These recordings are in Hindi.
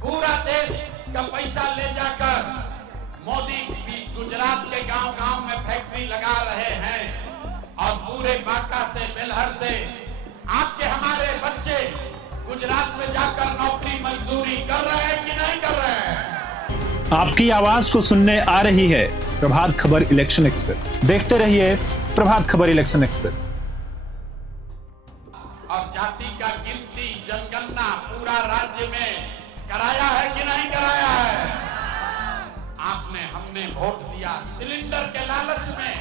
पूरा देश का पैसा ले जाकर मोदी भी गुजरात के गांव-गांव में फैक्ट्री लगा रहे हैं और पूरे बांका से बेलहर से आपके हमारे बच्चे गुजरात में जाकर नौकरी मजदूरी कर रहे हैं कि नहीं कर रहे हैं। आपकी आवाज को सुनने आ रही है प्रभात खबर इलेक्शन एक्सप्रेस। देखते रहिए प्रभात खबर इलेक्शन एक्सप्रेस। और जाति का गिनती जनगणना पूरा राज्य में कराया है कि नहीं कराया है। आपने हमने वोट दिया सिलेंडर के लालच में।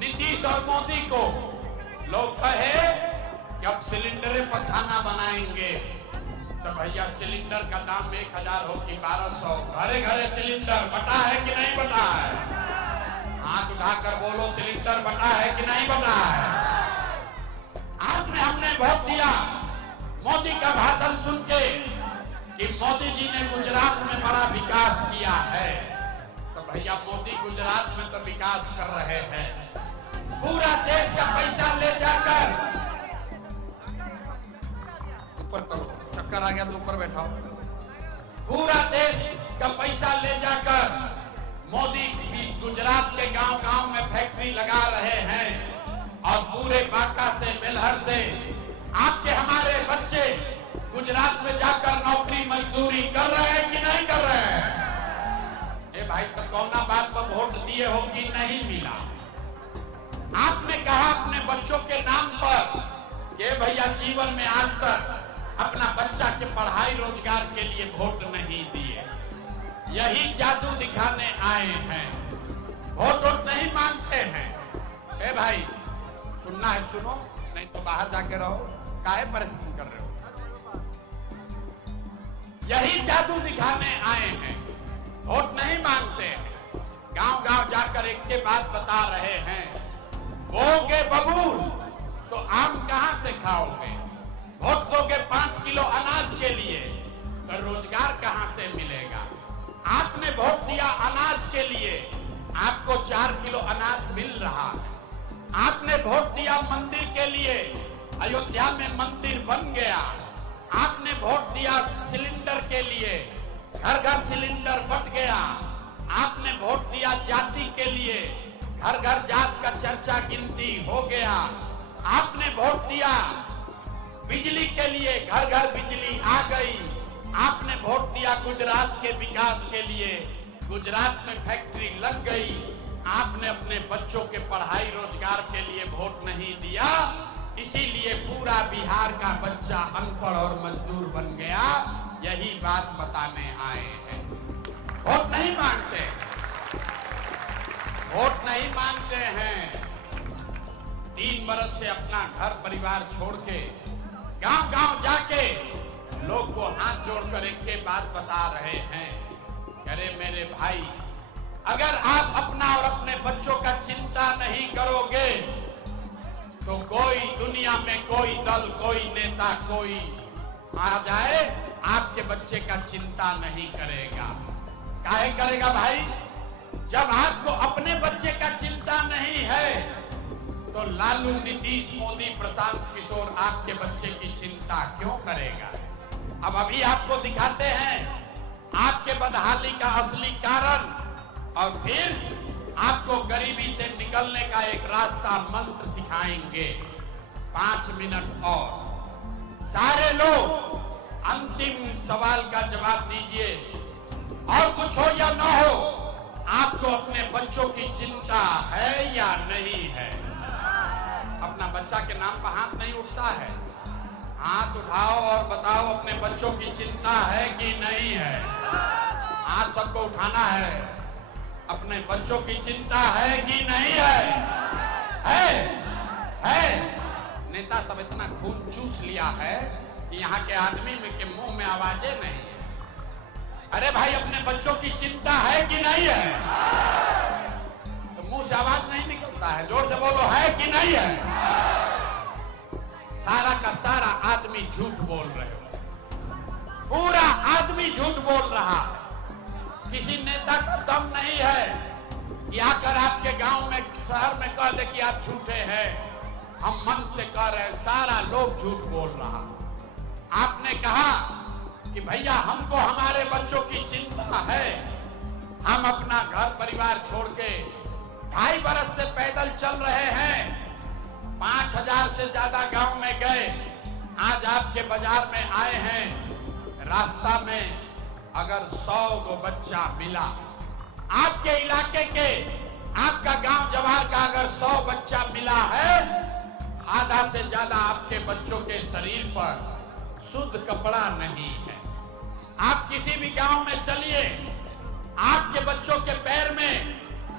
नीतीश और मोदी को लोग कहे कि अब सिलेंडर पर खाना बनाएंगे तो भैया सिलेंडर का दाम 1000 हो कि 1200। घरे घरे सिलेंडर बटा है कि नहीं बटा है। हाथ उठाकर बोलो सिलेंडर बटा है कि नहीं बटा है। आपने हमने वोट दिया मोदी का भाषण सुन के कि मोदी जी ने गुजरात में बड़ा विकास किया है। तो भैया मोदी गुजरात में तो विकास कर रहे हैं। पूरा देश का पैसा ले जाकर ऊपर करो, चक्कर आ गया तो ऊपर बैठाओ। पूरा देश का पैसा ले जाकर मोदी भी गुजरात के गांव-गांव में फैक्ट्री लगा रहे हैं और पूरे बांका से बेलहर से आपके हमारे बच्चे गुजरात में जाकर नौकरी मजदूरी कर रहे हैं कि नहीं कर रहे हैं। ए भाई तो कौना बात पर वोट दिए हो कि नहीं मिला। आपने कहा अपने बच्चों के नाम पर ये भैया जीवन में आज तक अपना बच्चा के पढ़ाई रोजगार के लिए वोट नहीं दिए। यही जादू दिखाने आए हैं। वोट नहीं मांगते हैं। ए भाई सुनना है सुनो, नहीं तो बाहर जाके रहो। काहे परेशान कर रहे हो। यही जादू दिखाने आए हैं। वोट नहीं मांगते हैं। गांव-गांव जाकर एक के बाद बता रहे हैं बोगे बबूल तो आम कहां से खाओगे। वोट दोगे 5 किलो अनाज के लिए तो रोजगार कहां से मिलेगा। आपने वोट दिया अनाज के लिए, आपको 4 किलो अनाज मिल रहा है। आपने वोट दिया मंदिर के लिए, अयोध्या में मंदिर बन गया। आपने वोट दिया सिलेंडर के लिए, घर घर सिलेंडर बंट गया। आपने वोट दिया जाति के लिए, घर घर जात का चर्चा गिनती हो गया। आपने वोट दिया बिजली के लिए, घर घर बिजली आ गई। आपने वोट दिया गुजरात के विकास के लिए, गुजरात में फैक्ट्री लग गई। आपने अपने बच्चों के पढ़ाई रोजगार के लिए वोट नहीं दिया, इसीलिए पूरा बिहार का बच्चा अनपढ़ और मजदूर बन गया। यही बात बताने आए हैं। वोट नहीं मांगते, वोट नहीं मांगते हैं। 3 बरस से अपना घर परिवार छोड़ के गांव-गांव जाके लोग को हाथ जोड़कर एक के बात बता रहे हैं। अरे मेरे भाई, अगर आप अपना और अपने बच्चों का चिंता नहीं करोगे तो कोई दुनिया में कोई दल, कोई नेता, कोई आ जाए आपके बच्चे का चिंता नहीं करेगा। काहे करेगा भाई। जब आपको अपने बच्चे का चिंता नहीं है तो लालू, नीतीश, मोदी, प्रशांत किशोर आपके बच्चे की चिंता क्यों करेगा। अब अभी आपको दिखाते हैं आपके बदहाली का असली कारण और फिर आपको गरीबी से निकलने का एक रास्ता मंत्र सिखाएंगे। 5 मिनट और सारे लोग अंतिम सवाल का जवाब दीजिए। और कुछ हो या ना हो, आपको अपने बच्चों की चिंता है या नहीं है। अपना बच्चा के नाम पर हाथ नहीं उठता है। हाथ उठाओ और बताओ अपने बच्चों की चिंता है कि नहीं है। हाथ सबको उठाना है। अपने बच्चों की चिंता है कि नहीं है। है। नेता सब इतना खून चूस लिया है कि यहाँ के आदमी में के मुंह में आवाजें नहीं है। अरे भाई अपने बच्चों की चिंता है कि नहीं है। तो मुंह से आवाज नहीं निकलता है। जोर से बोलो है कि नहीं है। सारा का सारा आदमी झूठ बोल रहे हो। पूरा आदमी झूठ बोल रहा है। किसी नेता का दम नहीं है कि आकर आपके गांव में, शहर में कह दे कि आप झूठे हैं। हम मन से कह रहे हैं, सारा लोग झूठ बोल रहा। आपने कहा कि भैया हमको हमारे बच्चों की चिंता है, हम अपना घर परिवार छोड़ के 2.5 बरस से पैदल चल रहे हैं, 5000 से ज्यादा गांव में गए, आज आपके बाजार में आए हैं, रास्ता में अगर 100 गो बच्चा मिला, आपके इलाके के, आपका गांव जवार का अगर 100 बच्चा मिला है, आधा से ज्यादा आपके बच्चों के शरीर पर शुद्ध कपड़ा नहीं है। आप किसी भी गांव में चलिए, आपके बच्चों के पैर में,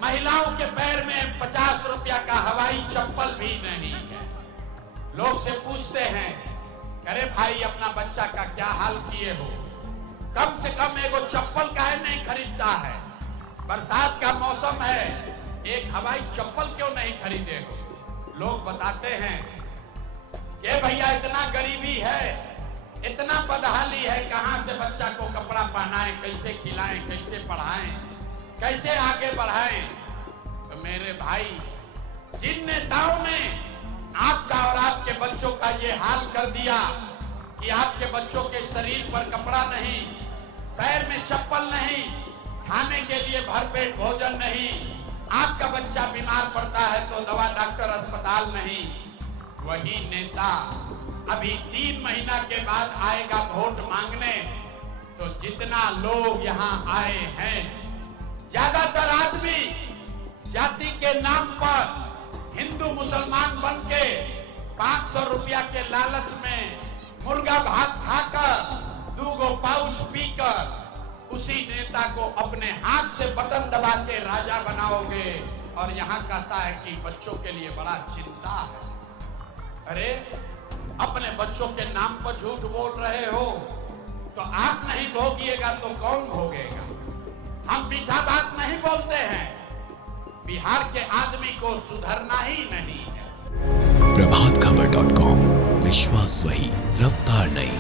महिलाओं के पैर में 50 रुपया का हवाई चप्पल भी नहीं है। लोग से पूछते हैं, अरे भाई अपना बच्चा का क्या हाल किए हो, कम से कम एगो चप्पल काहे नहीं खरीदता है, बरसात का मौसम है, एक हवाई चप्पल क्यों नहीं खरीदे हो। लोग बताते हैं कि भैया इतना गरीबी है, इतना बदहाली है, कहां से बच्चा को कपड़ा पहनाएं, कैसे खिलाएं, कैसे पढ़ाएं, कैसे आगे बढ़ाएं। तो मेरे भाई, जिन नेताओं ने आपका और आपके बच्चों का ये हाल कर दिया कि आपके बच्चों के शरीर पर कपड़ा नहीं, पैर में चप्पल नहीं, खाने के लिए भरपेट भोजन नहीं, आपका बच्चा बीमार पड़ता है तो दवा डॉक्टर अस्पताल नहीं, वही नेता अभी 3 महीना के बाद आएगा वोट मांगने। तो जितना लोग यहाँ आए हैं, ज्यादातर आदमी जाति के नाम पर हिंदू मुसलमान बन के 500 रुपया के लालच में मुर्गा भात खाकर 2 गो पाउच पीकर उसी नेता को अपने हाथ से बटन दबा के राजा बनाओगे, और यहाँ कहता है कि बच्चों के लिए बड़ा चिंता है। अरे अपने बच्चों के नाम पर झूठ बोल रहे हो, तो आप नहीं भोगिएगा तो कौन भोगेगा। हम मीठा बात नहीं बोलते हैं, बिहार के आदमी को सुधरना ही नहीं है। प्रभातखबर.com, विश्वास वही, रफ्तार नहीं।